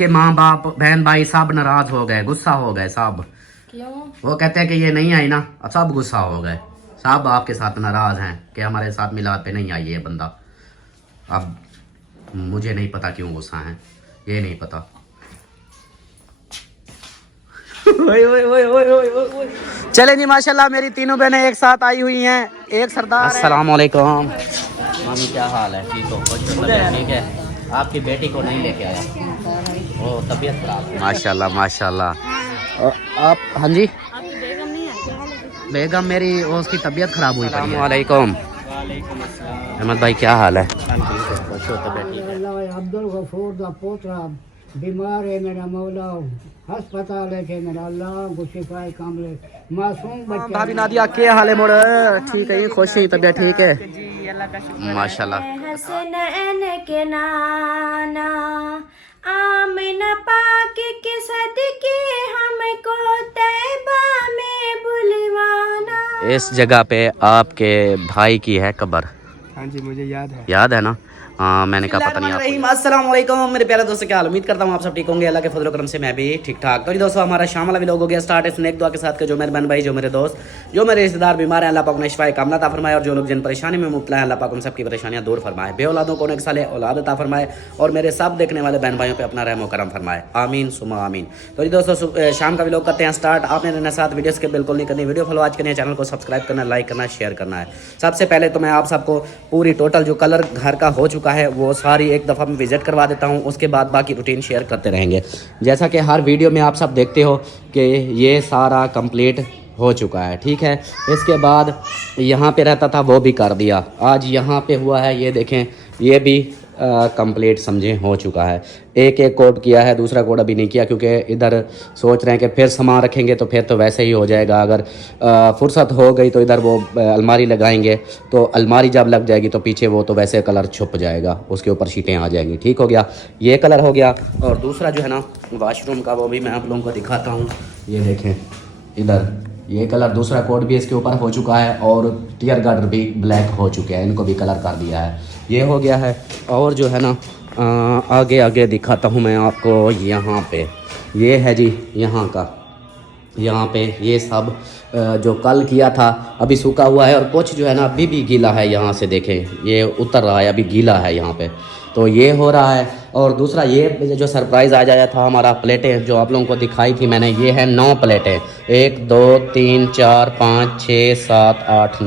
आपके माँ बाप बहन भाई सब नाराज हो गए, गुस्सा हो गए सब। क्यों? वो कहते हैं कि ये नहीं आई ना, सब गुस्सा हो गए, सब आपके साथ नाराज हैं कि हमारे साथ मिलाद पे नहीं आई ये बंदा। अब मुझे नहीं पता क्यों गुस्सा है, ये नहीं पता। चले जी, माशाल्लाह मेरी तीनों बहनें एक साथ आई हुई हैं। एक सरदार। अस्सलाम वालेकुम। मामी क्या हाल है? ठीक हो? खुश हो? ठीक है। आपकी बेटी को नहीं लेके आया, वो तबीयत खराब है। माशाल्लाह माशाल्लाह। आप? हाँ जी, बेगम मेरी वो उसकी तबीयत खराब हुई पड़ी है। वालेकुम। अहमद भाई क्या हाल है? अब्दुल गफूर दा पोतरा बीमार है मेरा मौला, अस्पताल है मेरा अल्लाह को शिफाए कामले मासूम बच्चा। भाभी नादिया क्या हाल है? मोड़ ठीक है, खुश है, तबीयत ठीक है माशाल्लाह। हसनैन के नाना आमिना पाक के सदके हमको तैबा में बुलवाना। इस जगह पे आपके भाई की है कब्र? हाँ जी, मुझे याद है। याद है ना? हाँ, मैंने कहा पता नहीं आपको। अस्सलाम वालेकुम मेरे प्यारे दोस्तों, क्या हाल? उम्मीद करता हूँ आप सब ठीक होंगे, अल्लाह के फजल करम से मैं भी ठीक ठाक। तो जी दोस्तों, हमारा शाम वाला व्लॉग हो गया स्टार्ट है नेक दुआ के साथ। जो मेरे बहन भाई, जो मेरे दोस्त, जो मेरे रिश्तेदार बीमार हैं, अल्लाह पाक उन्हें शिफाए कामना अता फरमाए, और जो लोग जिन परेशानी में मुब्तला हैं, अल्लाह पाक उन सबकी परेशानियां दूर फरमाए, बे औलादों को नेक साले औलाद अता फरमाए, और मेरे सब देखने वाले बहन भाइयों पर अपना रहम करम फरमाए, आमीन सुमा आमीन। तो जी दोस्तों, शाम का व्लॉग करते हैं स्टार्ट। आपने रहना साथ वीडियो के बिल्कुल नहीं करनी, वीडियो फॉलो आज करनी है, चैनल को सब्सक्राइब करना, लाइक करना, शेयर करना है। सबसे पहले तो मैं आप सबको पूरी टोटल जो कलर घर का हो चुका है वो सारी एक दफ़ा में विजिट करवा देता हूँ, उसके बाद बाकी रूटीन शेयर करते रहेंगे। जैसा कि हर वीडियो में आप सब देखते हो कि ये सारा कंप्लीट हो चुका है, ठीक है। इसके बाद यहाँ पे रहता था वो भी कर दिया, आज यहाँ पे हुआ है, ये देखें, ये भी कंप्लीट समझें हो चुका है। एक कोड किया है, दूसरा कोड अभी नहीं किया, क्योंकि इधर सोच रहे हैं कि फिर सामान रखेंगे तो फिर तो वैसे ही हो जाएगा। अगर फुर्सत हो गई तो इधर वो अलमारी लगाएंगे, तो अलमारी जब लग जाएगी तो पीछे वो तो वैसे कलर छुप जाएगा, उसके ऊपर शीटें आ जाएंगी। ठीक हो गया, ये कलर हो गया। और दूसरा जो है ना वाशरूम का, वो भी मैं आप लोगों को दिखाता हूँ। ये देखें इधर, ये कलर दूसरा कोड भी इसके ऊपर हो चुका है, और टियर गार्डर भी ब्लैक हो चुके हैं, इनको भी कलर कर दिया है, ये हो गया है। और जो है ना आगे आगे दिखाता हूँ मैं आपको। यहाँ पे ये है जी, यहाँ का, यहाँ पे ये सब जो कल किया था अभी सूखा हुआ है, और कुछ जो है ना अभी भी गीला है। यहाँ से देखें, ये उतर रहा है, अभी गीला है यहाँ पे, तो ये हो रहा है। और दूसरा ये जो सरप्राइज़ आ जाया था हमारा, प्लेटें जो आप लोगों को दिखाई थी मैंने, ये है 9 प्लेटें, 1 2 3 4 5 6 7 8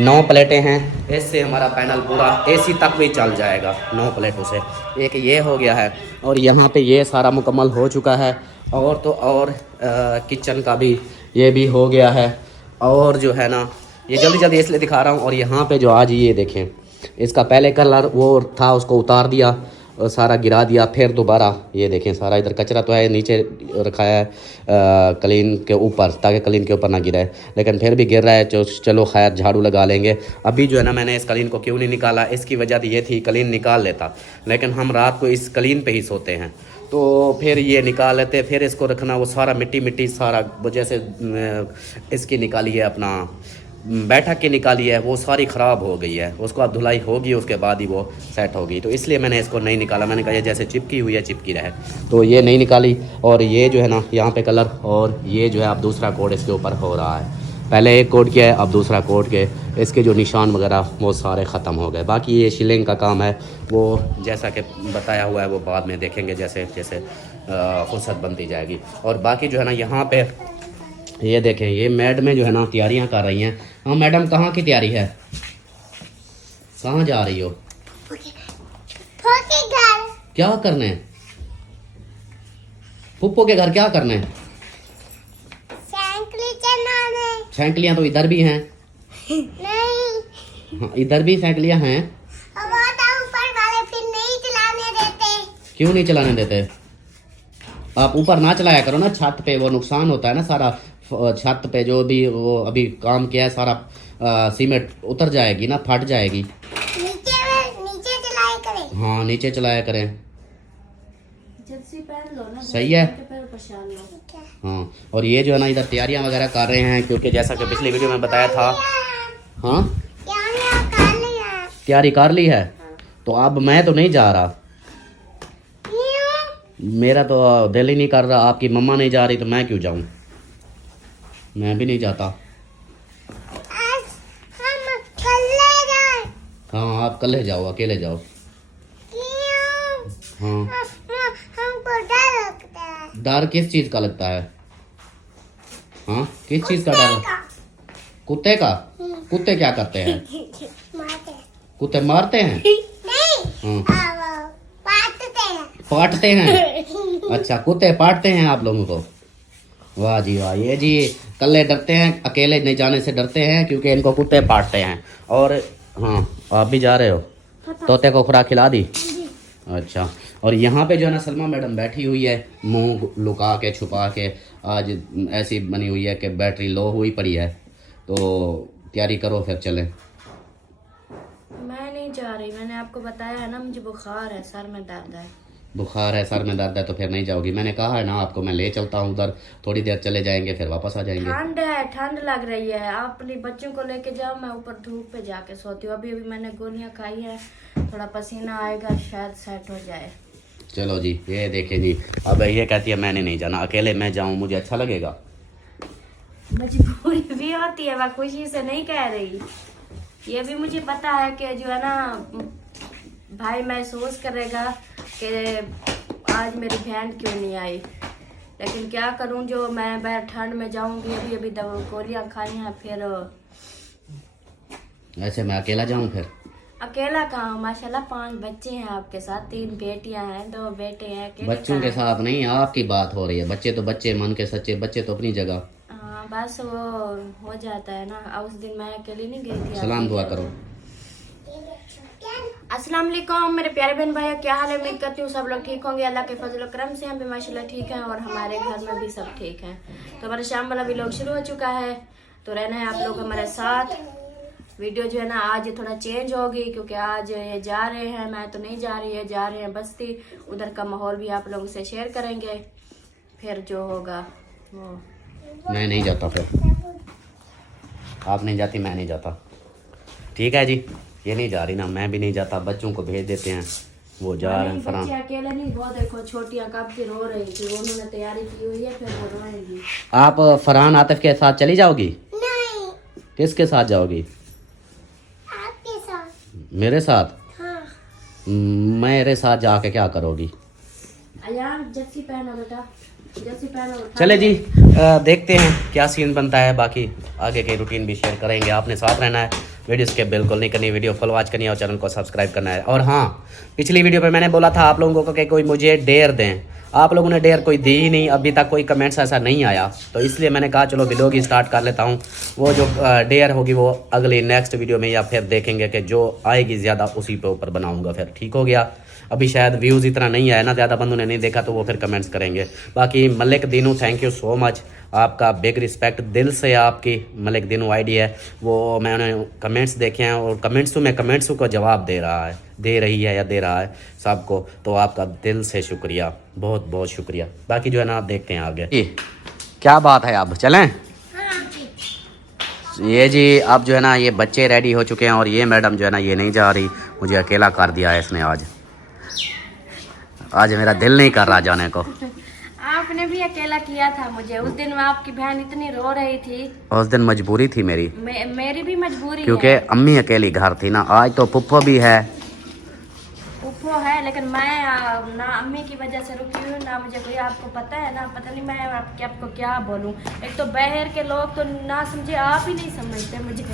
9 प्लेटें हैं। इससे हमारा पैनल पूरा एसी तक भी चल जाएगा 9 प्लेटों से। एक ये हो गया है, और यहाँ पे ये सारा मुकम्मल हो चुका है। और तो और किचन का भी ये भी हो गया है। और जो है ना ये जल्दी जल्दी इसलिए दिखा रहा हूँ। और यहाँ पे जो आज ये देखें, इसका पहले कलर वो था, उसको उतार दिया, सारा गिरा दिया, फिर दोबारा ये देखें सारा इधर कचरा तो है, नीचे रखा है कलीन के ऊपर, ताकि कलीन के ऊपर ना गिरे, लेकिन फिर भी गिर रहा है। चलो खैर, झाड़ू लगा लेंगे। अभी जो है ना मैंने इस कलीन को क्यों नहीं निकाला, इसकी वजह तो ये थी, कलीन निकाल लेता, लेकिन हम रात को इस कलीन पे ही सोते हैं, तो फिर ये निकाल लेते, फिर इसको रखना, वो सारा मिट्टी मिट्टी सारा, जैसे इसकी निकाली है अपना बैठक की निकाली है, वो सारी ख़राब हो गई है, उसको अब धुलाई होगी, उसके बाद ही वो सेट होगी। तो इसलिए मैंने इसको नहीं निकाला, मैंने कहा ये जैसे चिपकी हुई है चिपकी रहे, तो ये नहीं निकाली। और ये जो है ना यहाँ पे कलर, और ये जो है अब दूसरा कोड इसके ऊपर हो रहा है। पहले एक कोड किया है, अब दूसरा कोड के इसके जो निशान वगैरह वो सारे ख़त्म हो गए। बाकी ये शिलिंग का काम है, वो जैसा कि बताया हुआ है वो बाद में देखेंगे, जैसे जैसे फुर्सत बनती जाएगी। और बाकी जो है ना यहाँ पे ये देखें, ये मैडमें जो है ना तैयारियां कर रही हैं। हाँ मैडम, कहाँ की तैयारी है? कहाँ जा रही हो? क्या करने? फुप्पो के घर क्या करने? सैंकलियाँ तो इधर भी हैं। नहीं, हाँ, इधर भी सैंकलियाँ हैं। ऊपर वाले फिर नहीं चलाने देते। क्यों नहीं चलाने देते? आप ऊपर ना चलाया करो ना, छत पे, वो नुकसान होता है ना सारा। छत पे जो भी वो अभी काम किया है सारा सीमेंट उतर जाएगी ना, फट जाएगी। नीचे चलाया करें। हाँ नीचे चलाया करें, जर्सी पहन लो ना, सही है। पहचान लो। हाँ, और ये जो है ना इधर तैयारियां वगैरह कर रहे हैं, क्योंकि जैसा कि पिछली वीडियो में बताया था। हाँ तैयारी कर ली है, तो अब मैं तो नहीं जा रहा, मेरा तो दिल ही नहीं कर रहा, आपकी मम्मा नहीं जा रही तो मैं क्यों जाऊं? मैं भी नहीं जाता। आज हम कल ले जाए। हाँ आप कल जाओ, अकेले जाओ। क्यों? हाँ हमको डर लगता है। डर किस चीज़ का लगता है? हाँ किस चीज़ का डर? कुत्ते का? कुत्ते क्या करते हैं? मारते कुत्ते मारते हैं? नहीं, हाँ वो पाटते हैं। पाटते हैं? अच्छा कुत्ते पाटते हैं आप लोगों को? वाह जी वाह। ये जी कल्ले डरते हैं, अकेले नहीं जाने से डरते हैं क्योंकि इनको कुत्ते पाटते हैं। और हाँ आप भी जा रहे हो? तोते को खुराक खिला दी? अच्छा। और यहाँ पे जो है ना सलमा मैडम बैठी हुई है, मुंह लुका के छुपा के। आज ऐसी बनी हुई है कि बैटरी लो हुई पड़ी है, तो तैयारी करो फिर चलें। मैं नहीं जा रही, मैंने आपको बताया है ना, मुझे बुखार है, सर में दर्द है। बुखार है, सर में दर्द है तो फिर नहीं जाओगी? मैंने कहा है ना आपको, मैं ले चलता हूँ उधर, थोड़ी देर चले जाएंगे फिर वापस आ जाएंगे। ठंड है, ठंड लग रही है, आप अपने बच्चों को लेके जाओ, मैं ऊपर धूप पे जाके सोती हूँ। अभी अभी मैंने गोलियां खाई है, थोड़ा पसीना आएगा, शायद सेट हो जाए। चलो जी, ये देखें जी, अब ये कहती है मैंने नहीं जाना, अकेले मैं जाऊँ मुझे अच्छा लगेगा? मजबूरी भी होती है, मैं खुशी से नहीं कह रही। ये भी मुझे पता है कि जो है ना भाई महसूस करेगा कि आज मेरी बहन क्यों नहीं आई, लेकिन क्या करूं, जो मैं बाहर ठंड में जाऊंगी, अभी अभी गोलियां खाई हैं, फिर ऐसे मैं अकेला जाऊँ फिर? अकेला कहाँ, माशाल्लाह 5 बच्चे हैं आपके साथ, 3 बेटियां हैं, 2 बेटे हैं। अकेले बच्चों के साथ नहीं, आपकी बात हो रही है। बच्चे तो बच्चे, मन के सच्चे बच्चे तो अपनी जगह। हाँ बस वो हो जाता है ना। उस दिन मैं अकेली नहीं गई थी। सलाम दुआ करो। अस्सलाम वालेकुम मेरे प्यारे बहन भाई, क्या हाल है? उम्मीद करती हूँ सब लोग ठीक होंगे, अल्लाह के फजल करम से हम भी माशाल्लाह ठीक हैं और हमारे घर में भी सब ठीक हैं। तो हमारा शाम वाला व्लॉग शुरू हो चुका है, तो रहना है आप लोग हमारे साथ। वीडियो जो है ना आज थोड़ा चेंज होगी क्योंकि आज ये जा रहे हैं, मैं तो नहीं जा रही है, जा रहे हैं बस्ती, उधर का माहौल भी आप लोगों से शेयर करेंगे, फिर जो होगा वो। मैं नहीं जाता फिर, आप नहीं जाती मैं नहीं जाता। ठीक है जी, ये नहीं जा रही ना, मैं भी नहीं जाता। बच्चों को भेज देते हैं, वो जा रहे हैं। फरहान बच्चे अकेले नहीं, वो देखो छोटियां कब की रो रही थी, उन्होंने तैयारी की हुई है, फिर वो रोएंगी। आप फरहान आतिफ के साथ चली जाओगी? नहीं, किसके साथ जाओगी? आपके साथ। मेरे साथ? हाँ। मेरे साथ जाके क्या करोगी? अयान जर्सी पहनो बेटा, जर्सी पहनो। चले जी, देखते हैं क्या सीन बनता है, बाकी आगे के रूटीन भी शेयर करेंगे। आपने साथ रहना है, वीडियो स्किप बिल्कुल नहीं करनी, वीडियो फुल वॉच करनी है और चैनल को सब्सक्राइब करना है। और हाँ, पिछली वीडियो पे मैंने बोला था आप लोगों को कि कोई मुझे डेयर दें, आप लोगों ने डेयर कोई दी ही नहीं, अभी तक कोई कमेंट्स ऐसा नहीं आया, तो इसलिए मैंने कहा चलो व्लॉग ही स्टार्ट कर लेता हूँ। वो जो डेयर होगी वो अगली नेक्स्ट वीडियो में या फिर देखेंगे कि जो आएगी ज़्यादा उसी पे ऊपर बनाऊँगा फिर। ठीक हो गया? अभी शायद व्यूज़ इतना नहीं आया ना, ज़्यादा बंदों ने नहीं देखा तो वो फिर कमेंट्स करेंगे। बाकी Malik Dinu, thank you so much, आपका बिग रिस्पेक्ट दिल से। आपकी मलिक दीनू आईडी है, वो मैंने कमेंट्स देखे हैं और कमेंट्सों को जवाब दे रही है या दे रहा है सबको, तो आपका दिल से शुक्रिया, बहुत बहुत शुक्रिया। बाकी जो है ना आप देखते हैं आगे क्या बात है। अब चलें? ये जी अब जो है ना ये बच्चे रेडी हो चुके हैं और ये मैडम जो है ना ये नहीं जा रही, मुझे अकेला कर दिया है इसने। आज मेरा दिल नहीं कर रहा जाने को। आपने भी अकेला किया था मुझे उस दिन, आपकी बहन इतनी रो रही थी। उस दिन मजबूरी थी मेरी, मेरी भी मजबूरी क्योंकि है। अम्मी अकेली घर थी ना। आज तो पुप्पो भी है, पुप्पो है, लेकिन मैं ना अम्मी की वजह से रुकी हूँ ना, मुझे कोई, आपको पता है ना, पता नहीं मैं आपको क्या बोलूँ। एक तो बाहर के लोग तो ना समझे, आप ही नहीं समझते मुझे।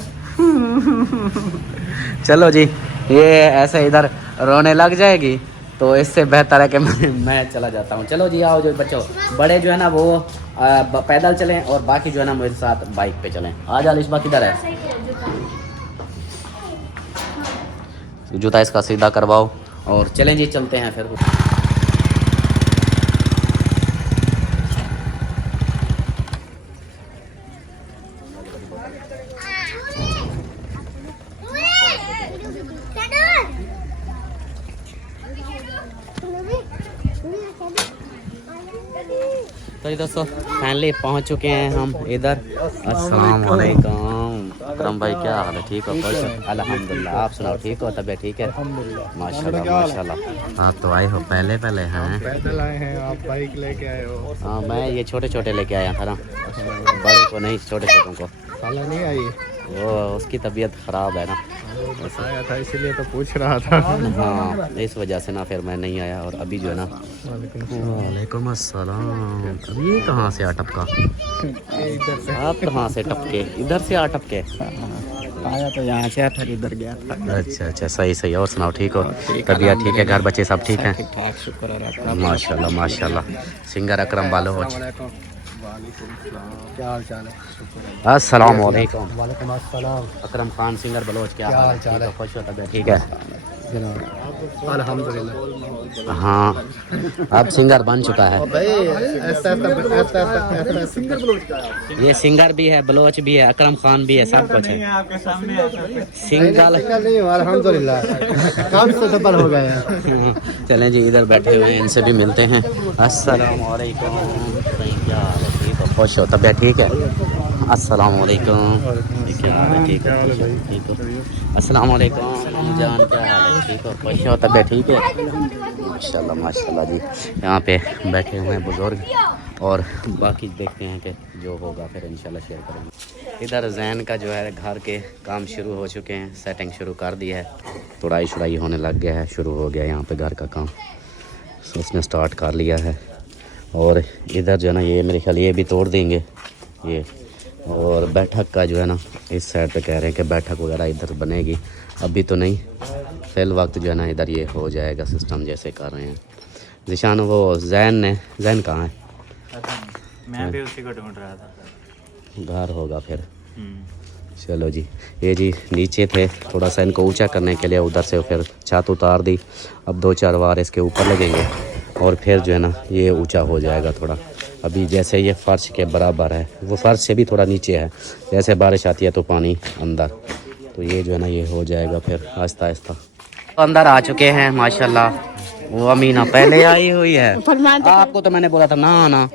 चलो जी, ये ऐसे इधर रोने लग जाएगी तो इससे बेहतर है कि मैं चला जाता हूँ। चलो जी आओ जो बच्चों, बड़े जो है ना वो पैदल चलें और बाकी जो है ना मेरे साथ बाइक पे चलें। आ जा लिस्बा, किधर है? जूता इसका सीधा करवाओ और चलें जी, चलते हैं फिर। तो दोस्तों फाइनली पहुंच चुके हैं हम इधर। अस्सलाम वालेकुम। अकरम भाई क्या हाल है? ठीक हो? खुश हो? अल्हम्दुलिल्लाह। आप सुनाओ, ठीक हो? तबीयत ठीक है? माशाल्लाह माशाल्लाह। आप तो आए हो पहले पहले हैं? पैदल आए हैं, आप बाइक लेके आए हो। हाँ, मैं ये छोटे छोटे लेके आया था ना, बड़े को नहीं, छोटे छोटों को। खाला नहीं आई? वो उसकी तबीयत ख़राब है ना, आया था इसीलिए तो पूछ रहा था। हाँ इस वजह से ना फिर मैं नहीं आया। और अभी जो है ना, वालेकुम अस्सलाम। अभी कहाँ से आ टपका? आप कहाँ से टपके? इधर से आ टपके? आया तो यहाँ से था, इधर गया था। अच्छा अच्छा, सही सही। और सुनाओ, ठीक हो? तबीयत ठीक है? घर बच्चे सब ठीक हैं? ठीक, शुक्र है। माशाल्लाह माशाल्लाह। सिंगर अकरम बालोच, क्या हाल चाल है? अस्सलाम वालेकुम। वालेकुम अस्सलाम। अकरम खान सिंगर बलोच, क्या हाल चाल है? खुश हो? तबीयत ठीक है? अल्हम्दुलिल्लाह। हाँ, अब सिंगर बन चुका है। ये सिंगर भी है, बलोच भी है, अकरम खान भी है, सब कुछ है। सिंगर अल्हम्दुलिल्लाह काम से सफल हो गए। चलें जी, इधर बैठे हुए हैं, इनसे भी मिलते हैं। अस्सलाम वालेकुम। क्या हाल है? ठीक हो? खुश हो? तबीयत ठीक है? अस्सलाम वालेकुम। क्या हाल है? ठीक है? ठीक हो? अस्सलाम वालेकुम जान, क्या हाल है? ठीक हो? खुश हो? तबीयत ठीक है? माशाल्लाह माशाल्लाह जी। यहाँ पे बैठे हुए हैं बुज़ुर्ग, और बाकी देखते हैं कि जो होगा फिर इंशाल्लाह शेयर करेंगे। इधर जैन का जो है घर के काम शुरू हो चुके हैं, सेटिंग शुरू कर दी है, तुड़ाई शुड़ाई होने लग गया है, शुरू हो गया यहाँ पे घर का काम, तो उसने स्टार्ट कर लिया है। और इधर जो है ना, ये मेरे ख्याल ये भी तोड़ देंगे ये। और बैठक का जो है ना, इस साइड पे कह रहे हैं कि बैठक वगैरह इधर बनेगी, अभी तो नहीं, फिल वक्त जो है ना इधर ये हो जाएगा सिस्टम जैसे कर रहे हैं। जिशान वो जैन कहाँ है? मैं भी उसी को ढूंढ रहा था। घर होगा फिर। चलो जी, ये जी नीचे थे, थोड़ा सा इनको ऊंचा करने के लिए उधर से फिर छत उतार दी। अब 2-4 वार इसके ऊपर लगेंगे और फिर जो है ना ये ऊंचा हो जाएगा थोड़ा। अभी जैसे ये फर्श के बराबर है, वो फर्श से भी थोड़ा नीचे है, जैसे बारिश आती है तो पानी अंदर, तो ये जो है ना ये हो जाएगा फिर आहिस्ता आहिस्ता। तो अंदर आ चुके हैं माशाल्लाह। वो अमीना पहले आई हुई है, आपको तो मैंने बोला था ना आना,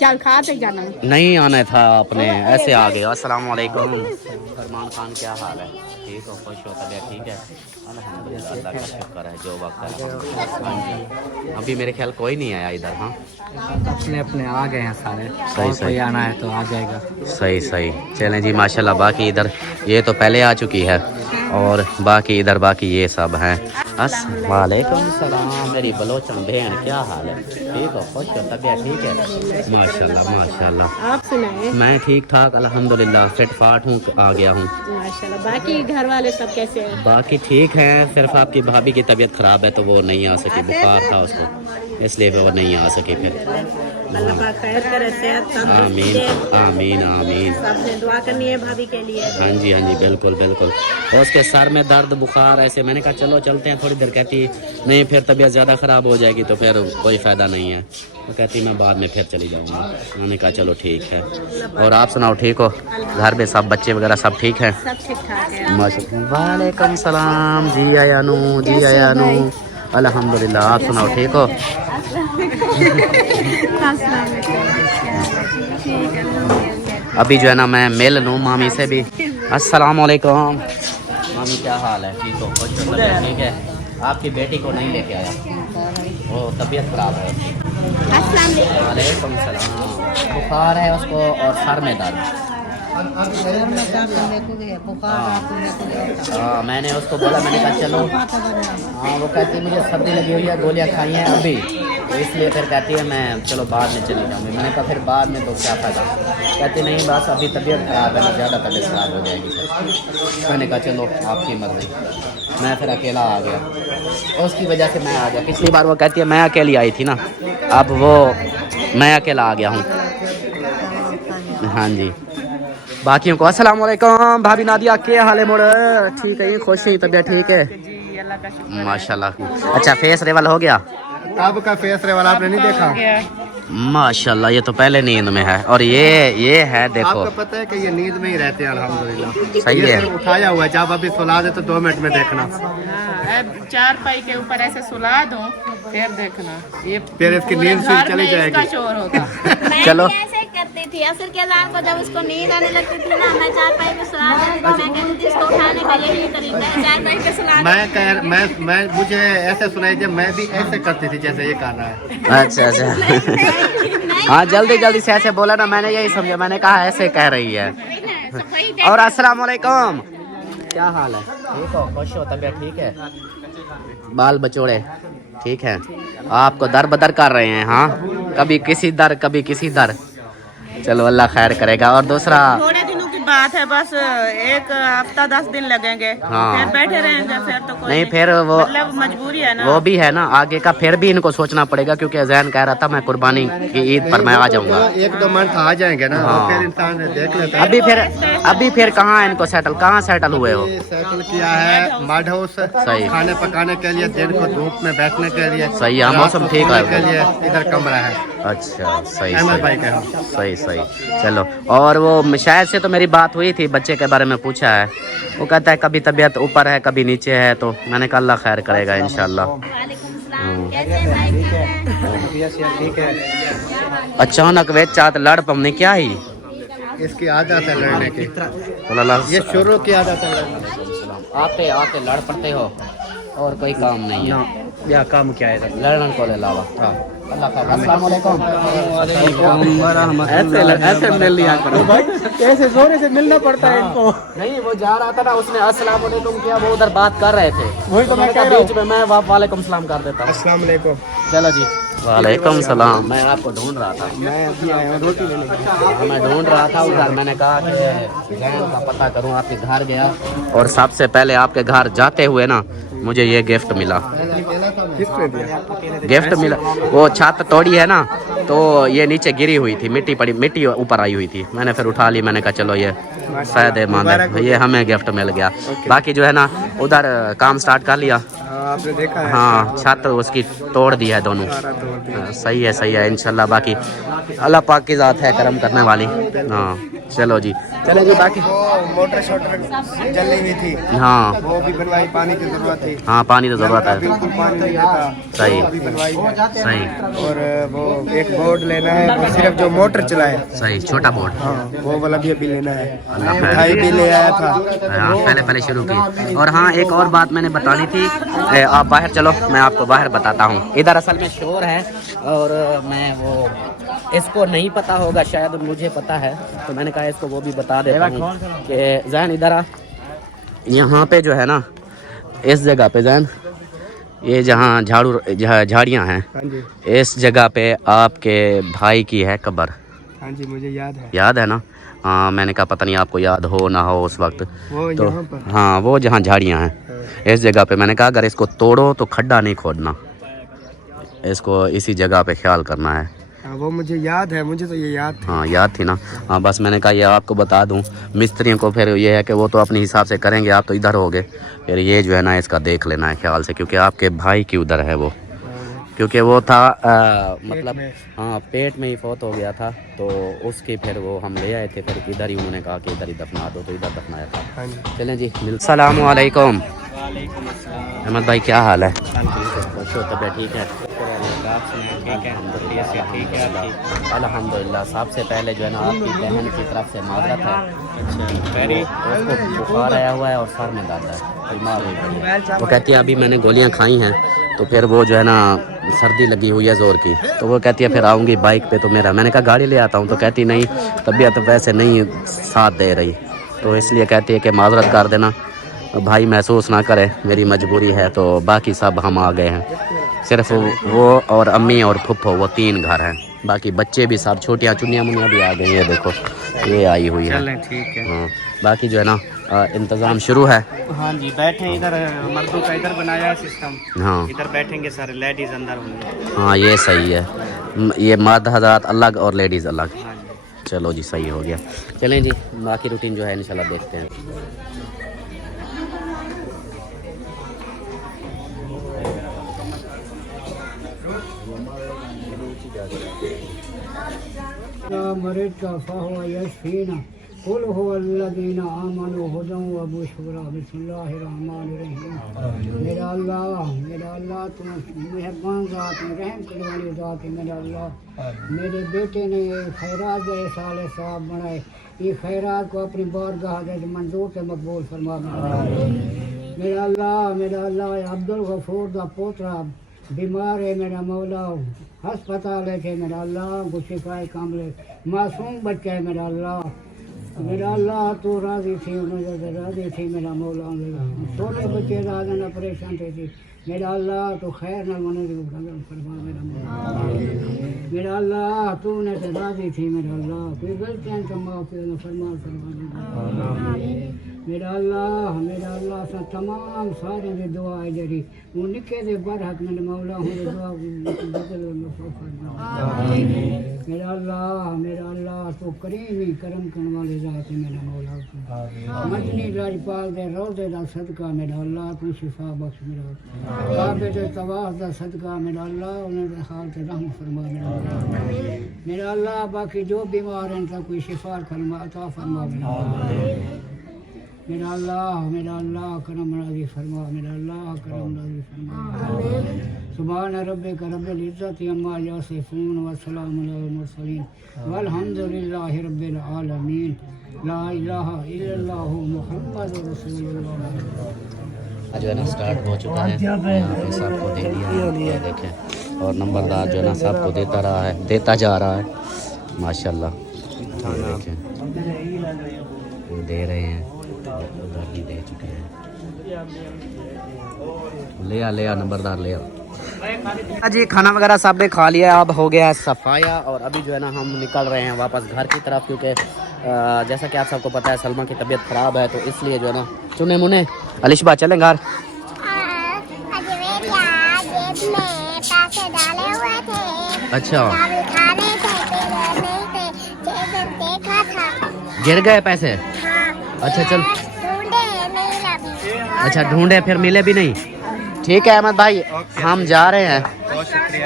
चल खाते जाना। नहीं आना था आपने, ऐसे आ गए। अस्सलाम वालेकुम। फरमान खान क्या हाल है? ठीक हो? खुश हो? तबीयत ठीक है? अल्हम्दुलिल्लाह, अल्लाह का शुक्र है, जो वक्त है। हाँ जी, अभी मेरे ख्याल कोई नहीं आया इधर। हाँ, अपने अपने आ गए हैं सारे, सही सही आना है तो आ जाएगा। सही सही। चलें जी माशाल्लाह। बाकी इधर ये तो पहले आ चुकी है, और बाकी इधर बाकी ये सब हैं। वालेकुम सलाम मेरी बलोचन बहन, क्या हाल है? ठीक हो? खुश हो? तबीयत ठीक है? माशाल्लाह माशाल्लाह। आप सुनाए? मैं ठीक ठाक अल्हम्दुलिल्लाह, फिट फाट हूँ, आ गया हूँ माशाल्लाह। बाकी घर वाले सब कैसे हैं? बाकी ठीक है। सिर्फ आपकी भाभी की तबीयत ख़राब है तो वो नहीं आ सकी, बुखार था उसको, इसलिए वो नहीं आ सकी फिर। अल्लाह पाक खैर करे, सेहत आमीन आमीन आमीन। सबने दुआ करनी है भाभी के लिए। हाँ जी हाँ जी, बिल्कुल बिल्कुल। और उसके सर में दर्द बुखार ऐसे, मैंने कहा चलो चलते हैं थोड़ी देर, कहती नहीं फिर तबीयत ज़्यादा ख़राब हो जाएगी तो फिर कोई फ़ायदा नहीं है, तो कहती मैं बाद में फिर चली जाऊँगी। मैंने कहा चलो ठीक है। और आप सुनाओ, ठीक हो? घर में सब बच्चे वगैरह सब ठीक हैं? सब ठीक ठाक है। माशाल्लाह। वालेकुम सलाम जी आयानू, जी आयानू, अल्हम्दुलिल्लाह। आप सुनाओ, ठीक हो? अभी जो है ना मैं मिल लूँ मामी से भी। अस्सलाम वालेकुम मामी, क्या हाल है? ठीक हो? खुश हो? तबीयत ठीक है? आपकी बेटी को नहीं लेके आया, वो तबीयत ख़राब है उसकी। वालेकुम सलाम। बुखार है उसको और सर में दर्द। हाँ, मैंने उसको बोला, मैंने कहा चलो। हाँ, वो कहती है मुझे सर्दी लगी हुई है, गोलियाँ खाई हैं अभी, तो इसलिए फिर कहती है मैं चलो बाद में चली जाऊँगी। मैंने कहा फिर बाद में तो क्या फ़ायदा? कहती नहीं बस अभी तबीयत ख़राब है ना, ज़्यादा तबीयत ख़राब हो जाएगी फिर। मैंने कहा चलो आपकी मर्ज़ी। मैं फिर अकेला आ गया, उसकी वजह से मैं आ गया। पिछली बार वो कहती है मैं अकेली आई थी ना, अब वो मैं अकेला आ गया हूँ। हाँ जी, बाकियों को अस्सलाम वालेकुम। भाभी नादिया क्या हाल है मोड़? ठीक है, खुश है, तबीयत ठीक है? माशाल्लाह। अच्छा, फेस रेवल हो गया? आपका फेस रेवल आपने नहीं देखा? माशाल्लाह, ये तो पहले नींद में है। और ये है देखो, आपको पता है कि ये नींद में ही रहते हैं अल्हम्दुलिल्लाह। सही है। उठाया हुआ है, जब अभी सुला दे तो 2 मिनट में देखना। चार पाई के ऊपर ऐसे सुला दो, फिर देखना ये फिर इसकी नींद फिर चली जाएगी। शोर होगा। चलो ऐसे करती थी असर के अज़ान को, जब उसको नींद आने लगती थी ना, मैं चारपाई पे सुला देती थी। मैं कहती थी इसको उठाने का यही तरीका है, चारपाई पे सुला। मैं मुझे ऐसे सुनाई दिया, मैं भी ऐसे करती थी जैसे ये कर रहा है। अच्छा अच्छा। हाँ जल्दी जल्दी से ऐसे बोला ना, मैंने यही समझा, मैंने कहा ऐसे कह रही है। और अस्सलाम वालेकुम, क्या हाल है? ठीक हो, खुश हो, तबीयत ठीक है, बाल बचोड़े ठीक है? आपको दर बदर कर रहे हैं, हाँ, कभी किसी दर कभी किसी दर। चलो अल्लाह खैर करेगा। और दूसरा थोड़े दिनों की बात है, बस 1 हफ्ता 10 दिन लगेंगे, हाँ। फिर बैठे रहेंगे, फिर तो कोई नहीं, फिर वो मतलब मजबूरी है ना, वो भी है ना आगे का, फिर भी इनको सोचना पड़ेगा, क्योंकि जैन कह रहा था मैं कुर्बानी की ईद पर मैं आ जाऊंगा। 1-2 मंथ आ जाएंगे ना, हाँ। फिर इंसान देख लेता है। अभी फिर कहाँ इनको कहाँ सेटल हुए हो? सेटल किया है मड हाउस, सही। खाने पकाने के लिए, दिन को धूप में बैठने के लिए। सही है, मौसम ठीक है के लिए इधर कमरा है। अच्छा सही अहमद भाई का सही सही। चलो, और वो शायद से तो मेरी बात हुई थी, बच्चे के बारे में पूछा है, वो कहता है कभी तबीयत ऊपर है कभी नीचे है, तो मैंने कहा अल्लाह खैर करेगा इंशाल्लाह। ठीक है। अचानक वे चाहत लड़ पमने क्या ही इसकी आदत है लड़ने की, तो ये शुरू की आदत है लड़ने। आते आते लड़ पड़ते हो और कोई काम नहीं है, या काम क्या है? लड़न को अलावा। अल्लाह खैर। अस्सलाम वालेकुम। ऐसे मिल लिया करो भाई, ऐसे जोरे से मिलना पड़ता है इनको। नहीं वो जा रहा था ना, उसने अस्सलाम वालेकुम किया, वो उधर बात कर रहे थे, वही तो मैं कह मैंने रहा बीच में मैं वालेकुम सलाम कर देता हूँ। अस्सलाम वालेकुम। चलो जी, वालेकुम सलाम। मैं आपको ढूंढ रहा था, मैं अभी आया हूँ रोटी लेने के लिए। मैं ढूंढ रहा था उधर, मैंने कहा कि जैन का पता करूं, आपके घर गया और सबसे पहले आपके घर जाते हुए ना मुझे ये गिफ्ट मिला। किसने दिया? गिफ्ट मिला, वो छत तोड़ी है ना, तो ये नीचे गिरी हुई थी, मिट्टी ऊपर आई हुई थी, मैंने फिर उठा ली, मैंने कहा चलो ये फायदेमंद है, ये हमें गिफ्ट मिल गया। बाकी जो है ना उधर काम स्टार्ट कर लिया, आपने देखा है? हाँ छत उसकी तोड़ दी है दोनों। सही है इंशाल्लाह। बाकी अल्लाह पाक की ज़ात है करम करने वाली। हाँ चलो जी, चलो जी। बाकी मोटर शोटर जली हुई थी, हाँ वो भी बनवाई, पानी की जरूरत थी। हाँ पानी तो ज़रूरत है। बिल्कुल पानी नहीं था, सही। वो भी बनवाई है। सही और वो एक बोर्ड लेना है, वो सिर्फ जो मोटर चलाए। सही, छोटा बोर्ड। हाँ वो वाला भी अभी लेना है। अल्लाह खैर। मिठाई भी ले आया था। हाँ पहले शुरू की। और हाँ एक और बात मैंने बतानी थी, आप बाहर चलो, मैं आपको बाहर बताता हूँ। इधर असल में शोर है और मैं वो इसको नहीं पता होगा, शायद मुझे पता है, तो मैंने कहा इसको वो भी बता देता हूँ कि जैन इधर आ। यहाँ पे जो है ना, इस जगह पे जैन, ये जहाँ झाड़ियाँ हैं, इस जगह पे आपके भाई की है कब्र। हाँ जी मुझे याद है। याद है ना? हाँ मैंने कहा पता नहीं आपको याद हो ना हो उस वक्त, वो तो यहाँ पर। हाँ वो जहाँ झाड़ियाँ हैं इस जगह पे, मैंने कहा अगर इसको तोड़ो तो खड्डा नहीं खोदना, इसको इसी जगह पे ख्याल करना है। हाँ, वो मुझे याद है, मुझे तो ये याद थी। हाँ याद थी ना? हाँ बस मैंने कहा ये आपको बता दूं, मिस्त्रियों को फिर ये है कि वो तो अपने हिसाब से करेंगे, आप तो इधर होगे, फिर ये जो है ना इसका देख लेना है ख्याल से, क्योंकि आपके भाई की उधर है वो, क्योंकि वो था मतलब हाँ पेट में ही फौत हो गया था, तो उसके फिर वो हम ले आए थे, फिर इधर ही उन्होंने कहा कि इधर ही दफना दो, तो इधर दफनाया था। हाँ जी। चलें जी, अस्सलाम वालेकुम। अहमद भाई क्या हाल है? तबीयत ठीक है? अल्हम्दुलिल्लाह। सबसे पहले जो है ना आपकी बहन की तरफ से माजरत है, उसको बुखार आया हुआ है और सर में दर्द है, बीमार हुई पड़ी है। वो कहती है अभी मैंने गोलियां खाई हैं, तो फिर वो जो है ना सर्दी लगी हुई है ज़ोर की, तो वो कहती है फिर आऊँगी बाइक पे, तो मैंने कहा गाड़ी ले आता हूँ, तो कहती नहीं तबीयत वैसे नहीं साथ दे रही, तो इसलिए कहती है कि माजरत कर देना, भाई महसूस ना करे, मेरी मजबूरी है। तो बाकी सब हम आ गए हैं, सिर्फ वो और अम्मी और फुफ्फो, वो 3 घर हैं, बाकी बच्चे भी सब, छोटियाँ चुनियाँ मुनियाँ भी आ गई हैं, देखो ये आई हुई है। ठीक है। हाँ बाकी जो है ना इंतज़ाम शुरू है। हाँ जी बैठे इधर, मर्दों का इधर बनाया सिस्टम, हाँ इधर बैठेंगे सारे, लेडीज अंदर होंगे। हाँ ये सही है, ये मर्द हज़रात अलग और लेडीज़ अलग। चलो जी सही हो गया। चलें जी, बाकी रूटीन जो है इंशाल्लाह देखते हैं। मरीज का फाहुआ यशफीना कुल हुवल्लज़ीना आमनू हुदन व बुशरा बिस्मिल्लाहिर रहमानिर रहीम। मेरा अल्लाह तू मेहरबान ज़ात है, रहम करने वाली ज़ात है। मेरा अल्लाह, मेरे बेटे ने खैरात जैसे साले साहब बनाए, ये खैरात को अपनी बारगाह से मंजूर से मकबूल फरमा। मेरा अल्लाह अब्दुल गफूर दा पोतरा बीमार है मेरा मौला, हस्पताल है मेरा अल्लाह, को शिफाए कामिल मासूम बच्चा है मेरा अल्लाह। तू राजी थी राजी थी मेरा मौला, छोटे बच्चे राजा न परेशान थे थी मेरा अल्लाह, तो खैर न मने फरमा मेरा मौला। मेरा अल्लाह तूने तो राजी थी मेरा अल्लाह, कोई गलतियां तो माफ फरमा मेरा अल्लाह सा तमाम सारे की दुआ है जड़ी वो निके दे बरहक मेरे मौला हूँ दुआ मेरा अल्लाह तो करीमी करम करने वाले ज़ात है मेरा मौला। मदनी लाजपाल दे रोज़े दा सदका मेरा अल्लाह तू शिफा बख्श मेरा काबे दे तवाफ दा सदका मेरा अल्लाह उन्हें दे हाल ते रहम फरमा मेरा अल्लाह। बाकी जो बीमार हैं तो कोई शिफा फरमा अता फरमा मेरा अल्लाह करम राज़ी फरमा मेरा अल्लाह करम राज़ी फरमा। सुभान रब्बिक रब्बिल इज़्ज़ति अम्मा यसिफून व सलामुन अलल मुरसलीन वल्हम्दुलिल्लाहि रब्बिल आलमीन। ला इलाहा इल्लल्लाहु मुहम्मदुर रसूलुल्लाह। जो है ना स्टार्ट हो चुका है, यहाँ पे सबको दे दिया है देखें, और नंबरदार जो है ना सबको देता रहा है, देता जा रहा है माशाल्लाह। देखें वो दे रहे हैं, उधर भी दे चुके हैं। ले आ नंबरदार ले आ जी। खाना वगैरह सब ने खा लिया, अब हो गया सफाया, और अभी जो है ना हम निकल रहे हैं वापस घर की तरफ, क्योंकि जैसा कि आप सबको पता है सलमा की तबीयत ख़राब है, तो इसलिए जो है ना चुने मुने अलिशबा चलें घर। अच्छा गिर गए पैसे? अच्छा चल, अच्छा ढूंढे फिर मिले भी नहीं। ठीक है अहमद भाई, हम जा रहे हैं।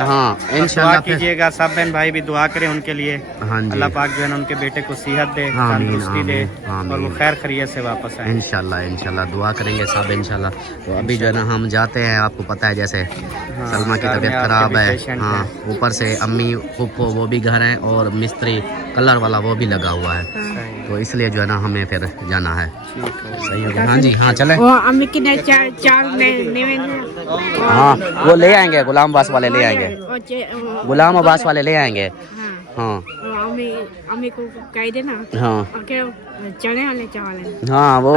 हाँ इंशाल्लाह कीजिएगा, सब बहन भाई भी दुआ करें उनके लिए। हाँ जी, अल्लाह पाक जो है ना उनके बेटे को सेहत दे, तंदुरुस्ती दे, और वो खैर खैरियत से वापस आए। इंशाल्लाह दुआ करेंगे सब इंशाल्लाह। तो अभी जो है ना हम जाते हैं, आपको पता है जैसे सलमा की तबीयत खराब है, हाँ ऊपर से अम्मी फूफो वो भी घर हैं, और मिस्त्री कलर वाला वो भी लगा हुआ है, तो इसलिए जो है ना हमें फिर जाना है। सही होगा। हाँ जी हाँ चले। हाँ वो ले आएंगे, गुलाम अब्बास वाले ले आएंगे, गुलाम अब्बास वाले ले आएंगे। हाँ अम्मी को कह देना। हाँ चने वाले चावल हाँ वो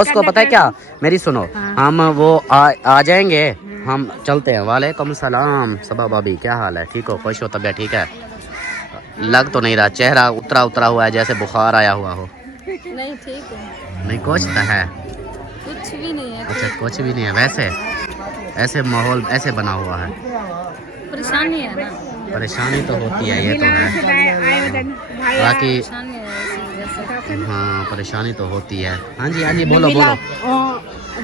उसको पता है क्या, मेरी सुनो, हम वो आ जाएंगे, हम चलते हैं। वालेकुम सलाम सबा भाभी, क्या हाल है? ठीक हो? खुश हो? तबीयत ठीक है? लग तो नहीं रहा, चेहरा उतरा हुआ है जैसे बुखार आया हुआ हो। नहीं ठीक है, नहीं कुछ तो है, कुछ भी नहीं है। अच्छा कुछ भी नहीं है, वैसे ऐसे माहौल ऐसे बना हुआ है। परेशानी है ना, परेशानी तो होती है, ये तो है, बाकी हाँ परेशानी तो होती है। हाँ जी बोलो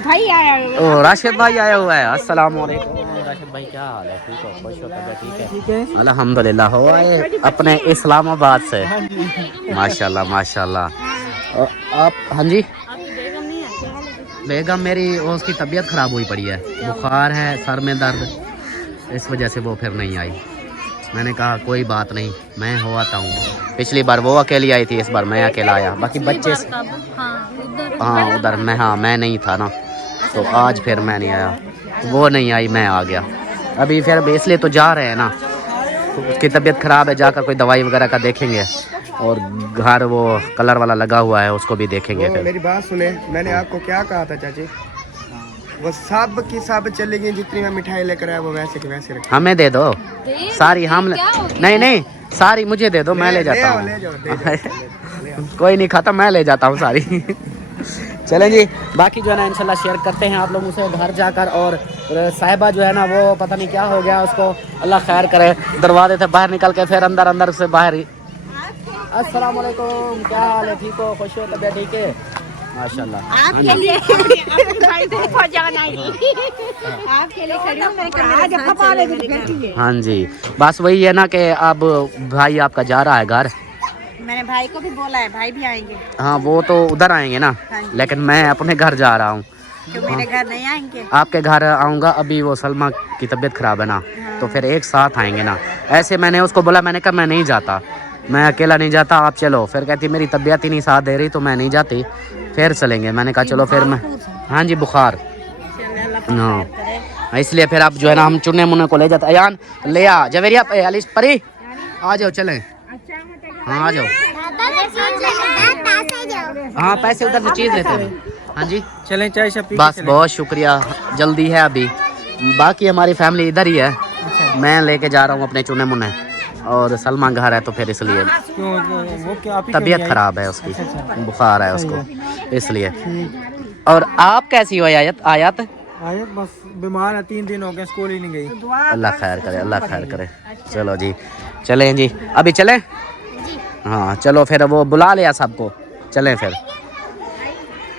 भाई आया, ओ राशिद भाई आया हुआ है। अस्सलाम वालेकुम राशिद भाई, क्या हाल है? ठीक हो? खुश हो? तबीयत ठीक है? अल्हम्दुलिल्लाह। हो आए अपने इस्लामाबाद से? माशाल्लाह माशाल्लाह। आप? हाँ जी बेगम मेरी उसकी तबीयत ख़राब हुई पड़ी है, बुखार है, सर में दर्द, इस वजह से वो फिर नहीं आई। मैंने कहा कोई बात नहीं, मैं हो आता हूँ। पिछली बार वो अकेली आई थी, इस बार मैं अकेला आया, बाकी बच्चे हाँ उधर मैं नहीं था ना, तो आज फिर मैं नहीं आया, वो नहीं आई, मैं आ गया। अभी फिर इसलिए तो जा रहे हैं ना, तो उसकी तबीयत ख़राब है, जाकर कोई दवाई वगैरह का देखेंगे, और घर वो कलर वाला लगा हुआ है उसको भी देखेंगे। फिर मेरी बात सुने, मैंने आपको क्या कहा था चाची, वो सब की सब चलेगी, जितनी मैं मिठाई लेकर आया वो वैसे की वैसे रखें। हमें दे दो सारी, हम नहीं सारी मुझे दे दो, मैं ले जाता हूँ। कोई नहीं खाता, मैं ले जाता हूँ सारी। चलें जी, बाकी जो है ना इंशाल्लाह शेयर करते हैं आप लोगों से घर जाकर। और साहिबा जो है ना वो पता नहीं क्या हो गया उसको, अल्लाह खैर करे, दरवाजे से बाहर निकल के फिर अंदर से बाहर ही। अस्सलाम वालेकुम, क्या हाल है? ठीक हो? खुश हो? तबीयत ठीक है? माशाल्लाह। आपके लिए हाँ जी, बस वही है ना कि अब भाई आपका जा रहा है घर, मैंने भाई को भी बोला है, भाई भी आएंगे। हाँ वो तो उधर आएंगे ना, लेकिन मैं अपने घर जा रहा हूँ। क्यों मेरे घर नहीं आएंगे? आपके घर आऊँगा, अभी वो सलमा की तबीयत ख़राब है ना, तो फिर एक साथ आएंगे ना। ऐसे मैंने उसको बोला, मैंने कहा मैं नहीं जाता, मैं अकेला नहीं जाता, आप चलो। फिर कहती मेरी तबीयत ही नहीं साथ दे रही तो मैं नहीं जाती, फिर चलेंगे। मैंने कहा चलो फिर मैं, हाँ जी बुखार, हाँ इसलिए फिर आप जो है ना हम चुने मुन्ने को ले जाते। अयान ले आ, जवेरिया अलिश परी आ जाओ, चलें। हाँ आ जाओ। हाँ पैसे उधर से चीज़ लेते हैं। हाँ जी चलें चाय शप पी के बस चलें। बहुत शुक्रिया, जल्दी है अभी। बाकी हमारी फैमिली इधर ही है, मैं लेके जा रहा हूँ अपने चुने मुन्ने, और सलमा घर है तो फिर इसलिए क्यों वो क्या आप ही क्यों तबीयत नहीं आई? खराब है उसकी, बुखार है उसको इसलिए। और आप कैसी हो आयत? आयत आए बस बीमार है, 3 दिन हो गए, स्कूल ही नहीं गई। अल्लाह खैर करे, अल्लाह खैर करे। चलो जी चलें जी, अभी चलें? हाँ चलो फिर वो बुला लिया सबको, चलें फिर।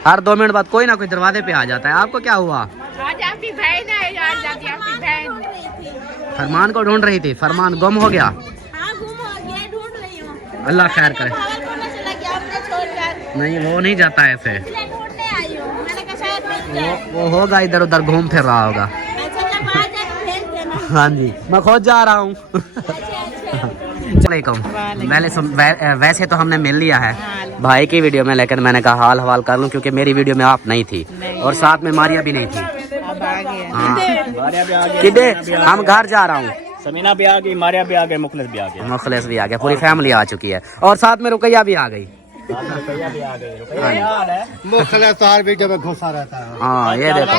हर 2 मिनट बाद कोई ना कोई दरवाजे पे आ जाता है। आपको क्या हुआ? आज आपकी बहन है, आज जाती आपकी बहन। फरमान को ढूंढ रही थी, फरमान गुम हो गया। हाँ गुम हो गया, ढूंढ रही हूँ। अल्लाह खैर करे। भागलपुर में चला गया, आपने छोड़कर नहीं वो नहीं जाता है ऐसे, इसलिए ढूंढने आई हूँ। मैंने कहा शायद मिल जाए। वो होगा इधर उधर घूम फिर रहा होगा। अच्छा जब आ जाए तो भेज देना। हाँ जी मैं खुद जा रहा हूँ। वैसे तो हमने मिल लिया है भाई की वीडियो में, लेकिन मैंने कहा हाल हवाल कर लूँ क्योंकि मेरी वीडियो में आप नहीं थी और साथ में मारिया भी नहीं थी। हाँ किधे हम घर जा रहा हूँ, समीना भी आ गई, मारिया भी आ गई, मुखलिस भी आ गया। मुखलिस भी आ गया, पूरी फैमिली आ चुकी है और साथ में रुकैया भी आ गई। रुपया भी आ गई, रुपया यार है। मुखलिस तो हर वीडियो में घुसा रहता है। हाँ ये देखो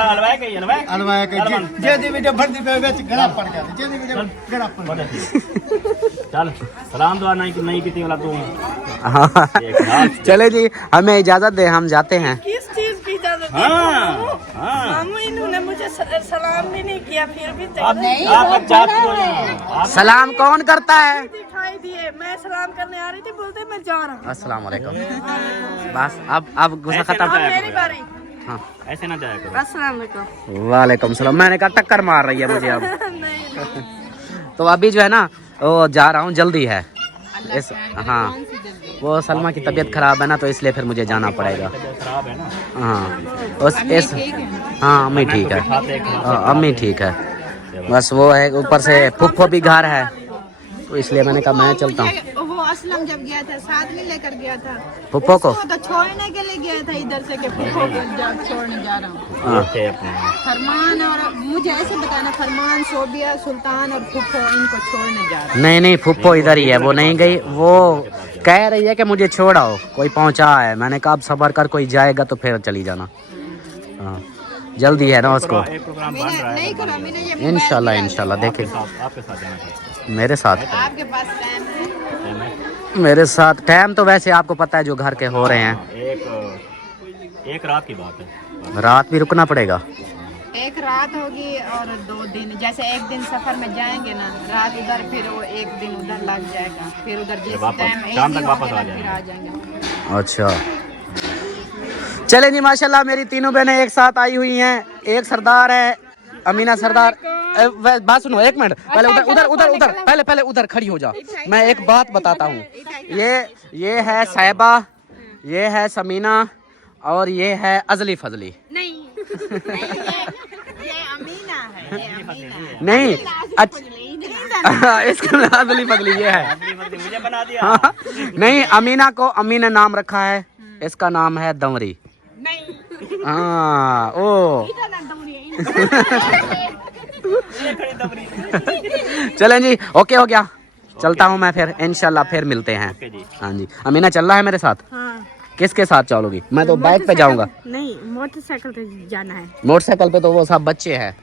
हलवाई गई हलवाई अलवाया के जे दी वीडियो भरती पे बेच गड़ा पड़ गया, जे दी वीडियो गड़ा पड़ गया। चल सलाम दुआ नहीं की वाला तू। हाँ चले जी हमें इजाजत दे, हम जाते हैं। किस चीज की इजाजत? हाँ हाँ इन्होंने मुझे सलाम भी नहीं किया, फिर भी आप सलाम कौन करता है? दिखाई दिए। मैं सलाम करने आ रही थी, बोलते मैं जा रहा हूँ। अस्सलाम वालेकुम। बस अब गुस्सा खत्म। मेरी बारी। हाँ ऐसे ना जाया करो। अस्सलाम वालेकुम। वालेकुम सलाम। मैंने कहा टक्कर मार रही है मुझे अब। तो अभी जो है ना वो जा रहा हूँ, जल्दी है इस, हाँ वो सलमा की तबीयत खराब है ना तो इसलिए फिर मुझे जाना पड़ेगा। खराब है ना। हाँ उस इस हाँ अम्मी ठीक है, अम्मी ठीक है, बस वो है ऊपर से फुफ्फो भी घर है तो इसलिए मैंने कहा मैं चलता हूँ। वो असलम जब गया था साथ में लेकर गया था फुफ्फो को, तो छोड़ने के लिए गया था इधर से कि फुफ्फो को छोड़ने जा रहा हूँ। हाँ फरमान और मुझे ऐसे बताना, फरमान, सोबिया, सुल्तान और फुफ्फो इनको छोड़ने जा रहा नहीं नहीं फुफ्फो इधर ही है, वो नहीं गई, वो कह रही है कि मुझे छोड़ाओ, कोई पहुंचा है। मैंने कहा अब सबर कर, कोई जाएगा तो फिर चली जाना। हाँ जल्दी है ना उसको, नहीं करा मैंने ये इंशाल्लाह इंशाल्लाह देखें। आपके साथ जाना चाहिए। मेरे साथ, आपके पास टाइम है? मेरे साथ टाइम तो वैसे आपको पता है जो घर के हो रहे हैं। एक रात की बात है, रात भी रुकना पड़ेगा। एक रात होगी और 2 दिन, जैसे एक दिन सफर में जाएंगे ना, रात उधर, फिर वो 1 दिन उधर लग जाएगा, फिर उधर जिस टाइम शाम तक वापस आ फिर आ जाएंगे। अच्छा चले जी माशाल्लाह मेरी तीनों बहनें एक साथ आई हुई हैं। एक सरदार है अमीना सरदार। बात सुनो 1 मिनट, पहले उधर उधर उधर उधर पहले उधर खड़ी हो जा। मैं एक बात बताता हूँ, ये है साहिबा, ये है समीना और ये है अजली फजली। नहीं ये अमीना है, ये अमीना है। नहीं अच्छा इसका नाम अजली फजली ये है। मुझे बना दिया। हाँ नहीं अमीना को अम्मी ने नाम रखा है, इसका नाम है दंवरी। हाँ ओ चलें जी ओके हो गया, चलता हूँ मैं फिर इंशाल्लाह फिर मिलते हैं। हाँ जी अमीना चल रहा है मेरे साथ? हाँ। किसके साथ चलोगी? मैं तो बाइक पे जाऊंगा। नहीं मोटरसाइकिल पे जाना है। मोटरसाइकिल पे तो वो सब बच्चे हैं।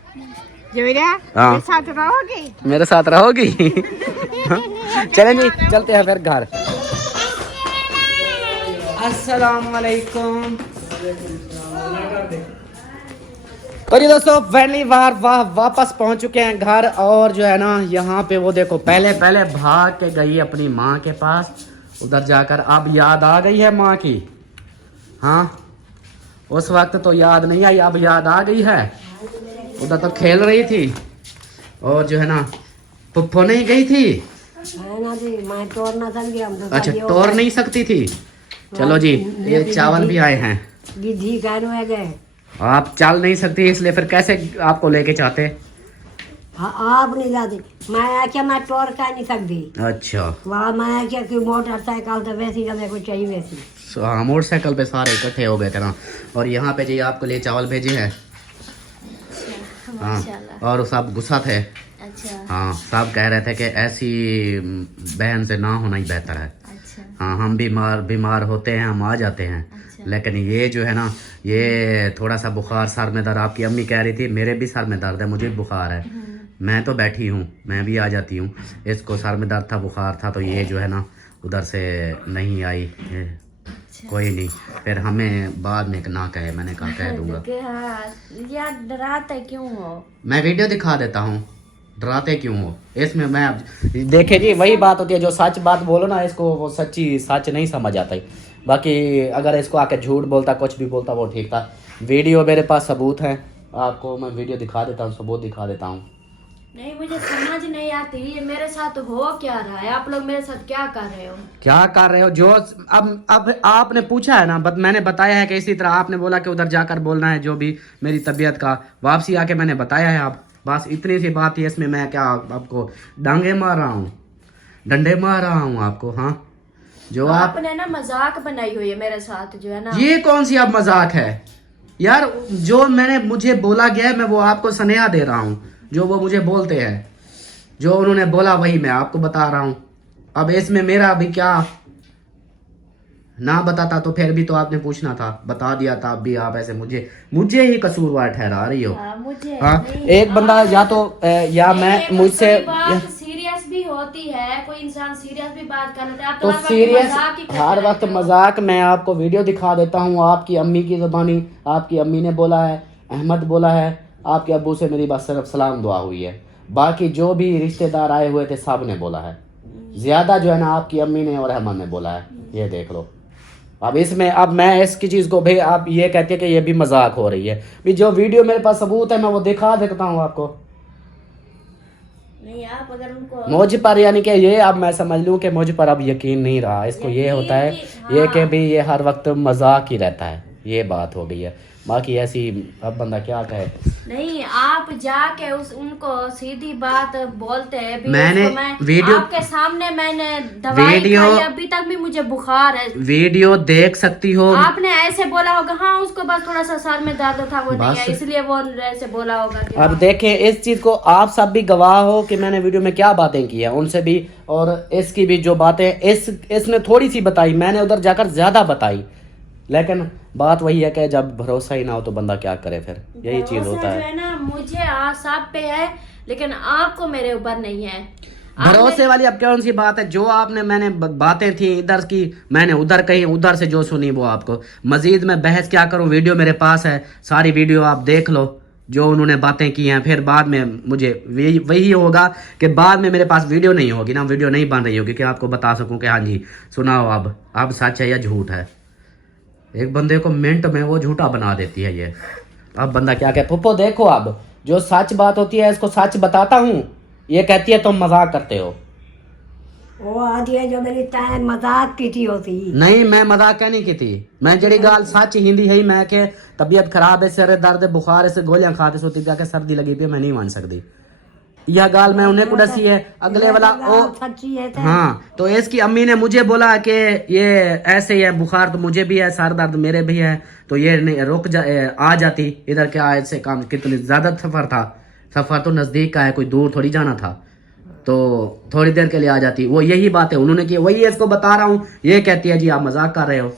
हाँ मेरे साथ रहोगी? मेरे साथ रहोगी? चलें जी चलते हैं फिर घर। अस्सलाम वालेकुम। तो जी दोस्तों पहली बार वापस पहुंच चुके हैं घर, और जो है ना यहाँ पे वो देखो पहले भाग के गई अपनी माँ के पास, उधर जाकर अब याद आ गई है माँ की। हाँ उस वक्त तो याद नहीं आई, अब याद आ गई है। उधर तो खेल रही थी और जो है ना पुप्पो नहीं गई थी? है ना जी, मैं तोड़ ना सकती हम तो। अच्छा, तोड़ नहीं सकती थी। चलो जी, ये चावल भी आए हैं। गिद्धी कहनो है गए। आप चल नहीं सकती, इसलिए फिर कैसे आपको लेके चाहते? हाँ, आप नहीं जाती, मैं आख्या मैं तोड़ का नहीं सकती। अच्छा, वहाँ मैं आख्या कि मोटरसाइकिल तो वैसी जगह को चाहिए वैसी। हाँ, मोटरसाइकिल पे सारे इकट्ठे हो गए थे ना। और यहाँ पे जी आपके लिए चावल भेजे हैं। हाँ, और सब गुस्सा थे। अच्छा। हाँ, सब कह रहे थे कि ऐसी बहन से ना होना ही बेहतर है। अच्छा। हाँ, हम बीमार होते हैं, हम आ जाते हैं। अच्छा। लेकिन ये जो है ना, ये थोड़ा सा बुखार, सर में दर्द, आपकी अम्मी कह रही थी मेरे भी सर में दर्द है, मुझे भी बुखार है। मैं तो बैठी हूँ, मैं भी आ जाती हूँ। इसको सर में दर्द था, बुखार था, तो ये जो है ना उधर से नहीं आई। कोई नहीं, फिर हमें बाद में ना कहे, मैंने कहा कह दूंगा। यार डराते क्यों हो? मैं वीडियो दिखा देता हूँ, डराते क्यों हो? इसमें मैं अब देखे जी, वही बात होती है, जो सच बात बोलो ना, इसको वो सच्ची सच नहीं समझ आता ही। बाकी अगर इसको आके झूठ बोलता, कुछ भी बोलता, वो ठीक था। वीडियो मेरे पास सबूत है, आपको मैं वीडियो दिखा देता हूँ, सबूत दिखा देता हूँ। नहीं, मुझे समझ नहीं आती ये मेरे साथ हो क्या रहा है। आप लोग मेरे साथ क्या कर रहे हो? क्या कर रहे हो? जो अब आपने पूछा है ना, मैंने बताया है कि इसी तरह आपने बोला कि उधर जाकर बोलना है जो भी मेरी तबीयत का। वापसी आके मैंने बताया है। आप बस इतनी सी बात है, इसमें मैं क्या आपको डांगे मार रहा हूँ, डंडे मार रहा हूँ आपको? हाँ, जो आपने ना मजाक बनाई हुई है मेरे साथ, जो है ना। ये कौन सी अब मजाक है यार? जो मुझे बोला गया है, मैं वो आपको सनेहा दे रहा हूँ। जो वो मुझे बोलते हैं, जो उन्होंने बोला वही मैं आपको बता रहा हूँ। अब इसमें मेरा अभी क्या, ना बताता तो फिर भी तो आपने पूछना था, बता दिया था। अब भी आप ऐसे मुझे ही कसूरवार ठहरा रही हो। मुझे हाँ, एक बंदा या तो या मैं मुझसे सीरियस भी होती है, कोई इंसान सीरियस भी बात कर लेता है। तो सीरियस हर वक्त मजाक। मैं आपको वीडियो दिखा देता हूँ, आपकी अम्मी की ज़बानी। आपकी अम्मी ने बोला है, अहमद बोला है, आपके अब्बू से मेरी बस सिर्फ सलाम दुआ हुई है। बाकी जो भी रिश्तेदार आए हुए थे सब ने बोला है। ज्यादा जो है ना आपकी अम्मी ने और अहमद ने बोला है, ये देख लो। अब इसमें अब मैं इसकी चीज़ को भाई आप ये कहते हैं कि ये भी मजाक हो रही है। भी जो वीडियो मेरे पास सबूत है मैं वो दिखा देता हूँ आपको। नहीं, आप अगर उनको मुझ पर, यानी कि ये अब मैं समझ लूँ कि मुझ पर अब यकीन नहीं रहा। इसको ये होता है ये कि भी ये हर वक्त मजाक ही रहता है, ये बात हो गई है। बाकी ऐसी अब बंदा क्या कहे। नहीं, आप जाके उनको सीधी बात बोलते हैं। मैंने वीडियो आपके सामने मैंने दवाई खाई, अभी तक भी मुझे बुखार है। वीडियो देख सकती हो। आपने ऐसे बोला होगा, हाँ उसको बस थोड़ा सा सर में दर्द था, वो नहीं है, इसलिए वो ऐसे बोला होगा। अब देखें इस चीज को, आप सब भी गवाह हो कि मैंने वीडियो में क्या बातें की है उनसे भी, और इसकी भी जो बातें इसने थोड़ी सी बताई, मैंने उधर जाकर ज्यादा बताई। लेकिन बात वही है कि जब भरोसा ही ना हो तो बंदा क्या करे, फिर यही चीज होता है। जो है ना, मुझे सब पे है, लेकिन आपको मेरे ऊपर नहीं है। भरोसे वाली अब कौन सी बात है? जो आपने मैंने बातें थी इधर की मैंने उधर कही, उधर से जो सुनी वो आपको। मजीद मैं बहस क्या करूं, वीडियो मेरे पास है, सारी वीडियो आप देख लो जो उन्होंने बातें की हैं। फिर बाद में मुझे वही होगा कि बाद में मेरे पास वीडियो नहीं होगी ना, वीडियो नहीं बन रही होगी कि आपको बता सकूं कि हाँ जी सुनाओ अब सच है या झूठ है। एक बंदे को मिनट में वो झूठा बना देती है ये। अब बंदा क्या कहे, पुप्पो देखो अब जो सच बात होती है इसको सच बताता हूँ, ये कहती है तुम मजाक करते हो। वो आती है जो मेरी ताए मजाक की थी होती। नहीं, मैं मजाक कहने की थी। मैं जड़ी गाल सच हिंदी है, मैं के तबीयत खराब है, सिर दर्द बुखार से गोलियां खाते सोती क्या सर्दी लगी पे मैं नहीं मान सकती। यह गाल मैं उन्हें को दसी है, अगले वाला ओ सच्ची है। हाँ, तो इसकी अम्मी ने मुझे बोला कि ये ऐसे ही है, बुखार तो मुझे भी है, सर दर्द मेरे भी है, तो ये आ जाती इधर। क्या ऐसे काम, कितनी ज्यादा सफर तो नजदीक का है, कोई दूर थोड़ी जाना था, तो थोड़ी देर के लिए आ जाती। वो यही बात है उन्होंने की, वही इसको बता रहा हूँ। ये कहती है जी आप मजाक कर रहे हो।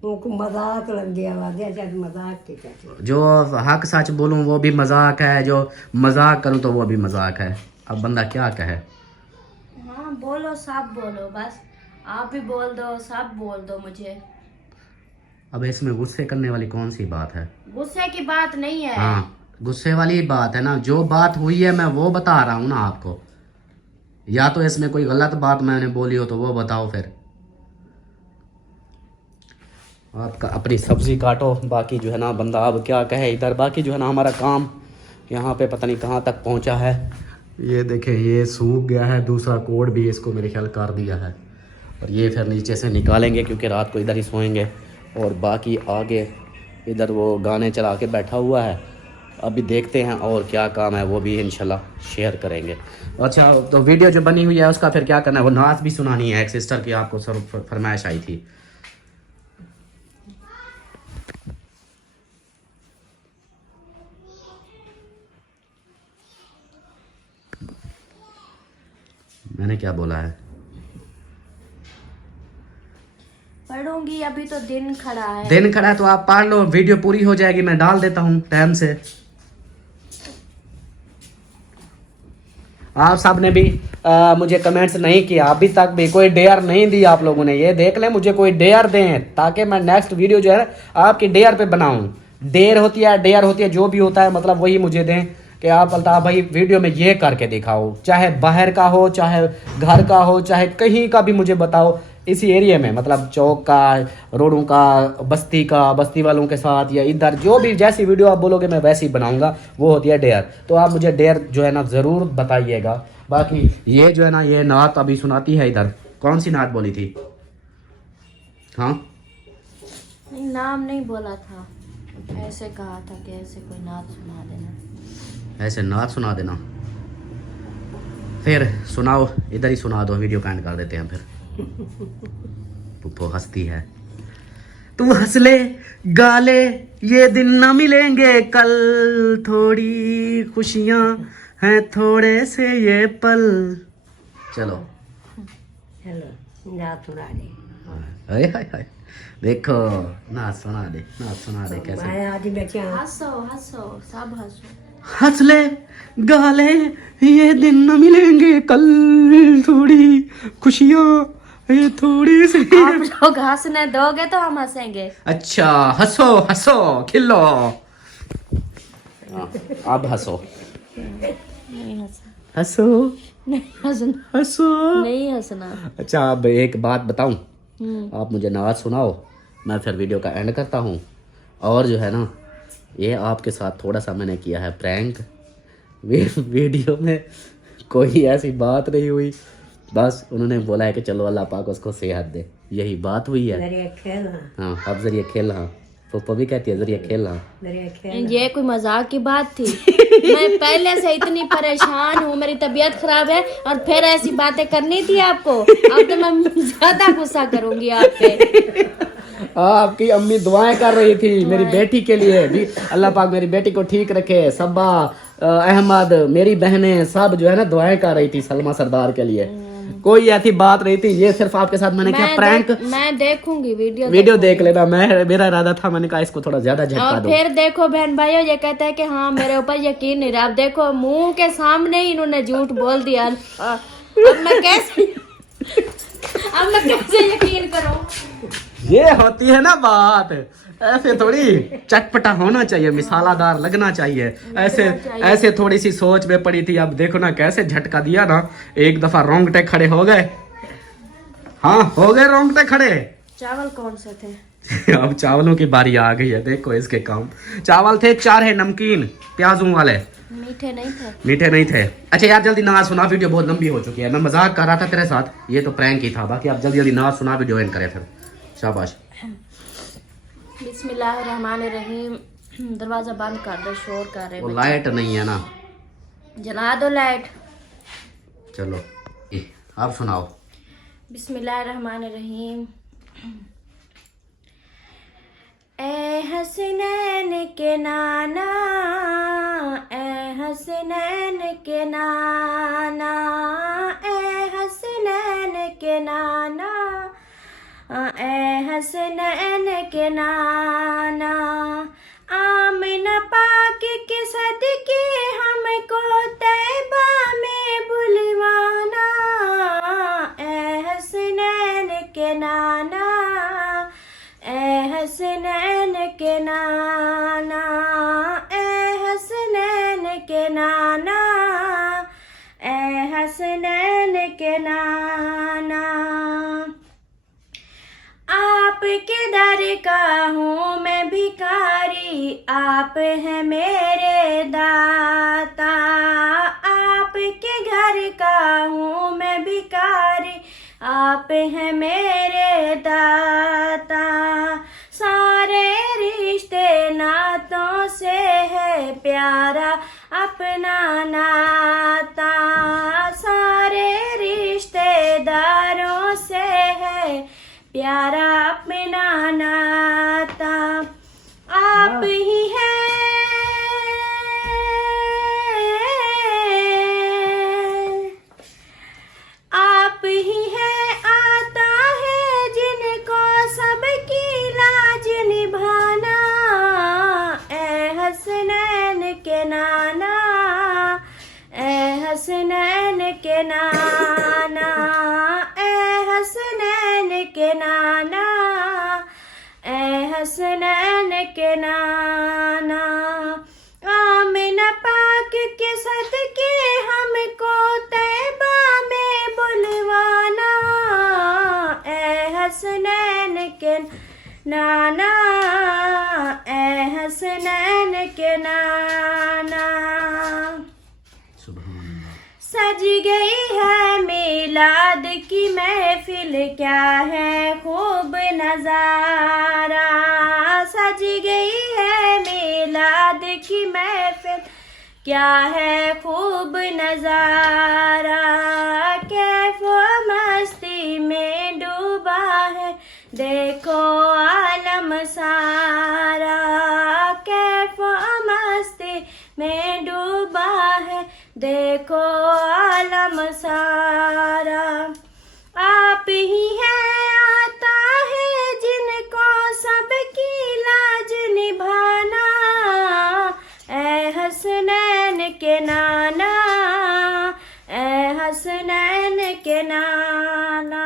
उनको मजाक लग गया, मजाक की कहती। जो हक सच बोलूं वो भी मजाक है, जो मजाक करूं तो वो भी मजाक है। अब बंदा क्या कहे। हाँ बोलो, सब बोलो, बस आप भी बोल दो, सब बोल दो मुझे। अब इसमें गुस्से करने वाली कौन सी बात है? गुस्से की बात नहीं है। हाँ, गुस्से वाली बात है ना, जो बात हुई है मैं वो बता रहा हूँ ना आपको। या तो इसमें कोई गलत बात मैंने बोली हो तो वो बताओ। फिर आपका अपनी सब्जी काटो, बाकी जो है ना बंदा अब क्या कहे इधर। बाकी जो है ना हमारा काम यहाँ पे पता नहीं कहाँ तक पहुँचा है। ये देखें, ये सूख गया है, दूसरा कोड भी इसको मेरे ख्याल कर दिया है। और ये फिर नीचे से निकालेंगे क्योंकि रात को इधर ही सोएंगे। और बाकी आगे इधर वो गाने चला के बैठा हुआ है, अभी देखते हैं और क्या काम है वो भी इंशाल्लाह शेयर करेंगे। अच्छा, तो वीडियो जो बनी हुई है उसका फिर क्या करना है, वो नात भी सुनानी है एक सिस्टर की, आपको सर फरमाइश आई थी। मैंने क्या बोला है? पढ़ूंगी, अभी तो दिन खड़ा है। दिन खड़ा है तो आप पढ़ लो, वीडियो पूरी हो जाएगी, मैं डाल देता हूँ टाइम से। आप सब ने भी मुझे कमेंट्स नहीं किया अभी तक भी, कोई डेयर नहीं दी आप लोगों ने। ये देख लें, मुझे कोई डेयर दें ताकि मैं नेक्स्ट वीडियो जो है आपकी डेयर पे बनाऊं। डेयर होती है, डेयर होती है, जो भी होता है मतलब वही मुझे दें कि आप अल्ताफ भाई वीडियो में ये करके दिखाओ, चाहे बाहर का हो, चाहे घर का हो, चाहे कहीं का भी मुझे बताओ, इसी एरिया में मतलब चौक का, रोडों का, बस्ती का, बस्ती वालों के साथ, या इधर जो भी जैसी वीडियो आप बोलोगे मैं वैसी बनाऊंगा, वो होती है डेयर। तो आप मुझे डेयर जो है ना ज़रूर बताइएगा। बाकी ये जो है ना, ये नात अभी सुनाती है इधर। कौन सी नात बोली थी? हाँ, नाम नहीं बोला था, ऐसे कहा था कि ऐसे कोई नात सुना देना। ऐसे नात सुना देना, फिर सुनाओ, इधर ही सुना दो, वीडियो का एंड कर देते हैं फिर। पुप्पो हंसती है। तू हंस ले, गा ले, ये दिन ना मिलेंगे कल, थोड़ी खुशियां हैं थोड़े से ये पल। चलो हाय हाय हाय, देखो ना सुना दे, ना सुना दे कैसे। हंसो हंसो, सब हंसो। हंस ले, गा ले, ये दिन न मिलेंगे कल, थोड़ी खुशियाँ ये थोड़ी सी। आप लोग हंसने दोगे तो हम हंसेंगे। अच्छा, हंसो हंसो, खिलो। अब हंसो, नहीं हंसना, हंसो, नहीं हंसना, हंसो। नहीं हंसना। अच्छा, अब एक बात बताऊं, आप मुझे नात सुनाओ, मैं फिर वीडियो का एंड करता हूँ। और जो है ना, ये आपके साथ थोड़ा सा मैंने किया है प्रैंक। वीडियो में कोई ऐसी बात नहीं हुई, बस उन्होंने बोला है कि चलो अल्लाह पाक उसको सेहत दे, यही बात हुई है। हाँ, अब जरिए खेल, हाँ पप्पा भी कहती है जरिए खेल, हाँ। ये कोई मजाक की बात थी? मैं पहले से इतनी परेशान हूँ, मेरी तबीयत खराब है और फिर ऐसी बातें करनी थी आपको? अब तो मैं ज्यादा गुस्सा करूंगी आप पे। आपकी अम्मी दुआएं कर रही थी मेरी बेटी के लिए भी, अल्लाह पाक मेरी बेटी को ठीक रखे। सब्बा, अहमद, मेरी बहनें सब जो है ना दुआएं कर रही थी सलमा सरदार के लिए। कोई ऐसी बात नहीं थी, ये सिर्फ आपके साथ मैंने क्या प्रैंक। मैं देखूंगी वीडियो देख लेना। मेरा इरादा था, मैंने कहा इसको थोड़ा ज्यादा झटका और दो। फिर देखो बहन भाइयों, ये कहता है कि हाँ मेरे ऊपर यकीन नहीं रहा। अब देखो मुंह के सामने ही इन्होंने झूठ बोल दिया। अब मैं कैसे यकीन करूं? ये होती है ना बात, ऐसे थोड़ी चटपटा होना चाहिए, मिसालादार लगना चाहिए। ऐसे थोड़ी सी सोच में पड़ी थी। अब देखो ना कैसे झटका दिया ना, एक दफा रोंगटे खड़े हो गए। हाँ, हो गए रोंगटे खड़े। चावल कौन से थे? अब चावलों की बारी आ गई है, देखो इसके काम। चावल थे 4 है, नमकीन प्याजों वाले, मीठे नहीं थे। मीठे नहीं थे। अच्छा यार जल्दी नाच सुना, वीडियो बहुत लंबी हो चुकी है। मैं मजाक कर रहा था तेरे साथ, ये तो प्रैंक ही था। बाकी आप जल्दी जल्दी नाच सुना, वीडियो एंड करें फिर। शाबाश। बिस्मिल्लाहिर्रहमानिर्रहीम। दरवाजा बंद कर दो, शोर कर रहे। वो लाइट नहीं है ना, जला दो लाइट। चलो आप सुनाओ। बिस्मिल्लाहिर्रहमानिर्रहीम। ए हसनैन के नाना, ए हसनैन के नाना, ए हसनैन के नाना, ए हसनैन के नाना, आमिना पाक के सदके हमको तैबा में बुलवाना, ए हसनैन के नाना, ए हसनैन के नाना, ए हसनैन के नाना, ए हसनैन के नाना। आपके दर का हूँ मैं भिखारी, आप हैं मेरे दाता। आप हैं मेरे दाता, सारे रिश्ते नातों से है प्यारा अपना नाता, सारे रिश्तेदारों से है प्यारा अपना नाता। आप ही हैं, आप ही हैं, आता है जिनको सबकी लाज निभाना, ए हसनैन के नाना, ए हसनैन के नाना, ए हसनैन के नाना, ए हसनैन के नाना। आमिना पाक के सदके हमको तैबा में बुलवाना, ए हसनैन के नाना, ए हसनैन के नाना। सज गई है मिलाद की महफिल, क्या है खूब नजारा, सज गई है मिलाद की महफिल, क्या है खूब नजारा। कैफ मस्ती में डूबा है देखो आलम सारा, कैफ मस्ती में डूबा है देखो आलम सारा। आप ही हैं, आता है जिनको सबकी लाज निभाना, ए हसनैन के नाना, ए हसनैन के नाना,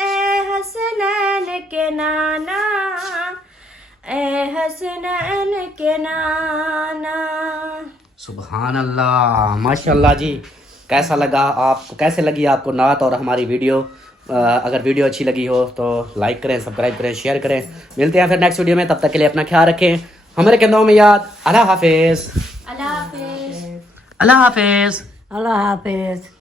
ए हसनैन के नाना, ए हसनैन के नाना। सुभान अल्लाह, माशाल्लाह जी। कैसा लगा आपको, कैसे लगी आपको नात और हमारी वीडियो? अगर वीडियो अच्छी लगी हो तो लाइक करें, सब्सक्राइब करें, शेयर करें। मिलते हैं फिर नेक्स्ट वीडियो में, तब तक के लिए अपना ख्याल रखें, हमारे कंधों में याद। अल्लाह हाफिज़, अल्लाह हाफिज। अल्लाह हाफिज़, अल्लाह हाफिज।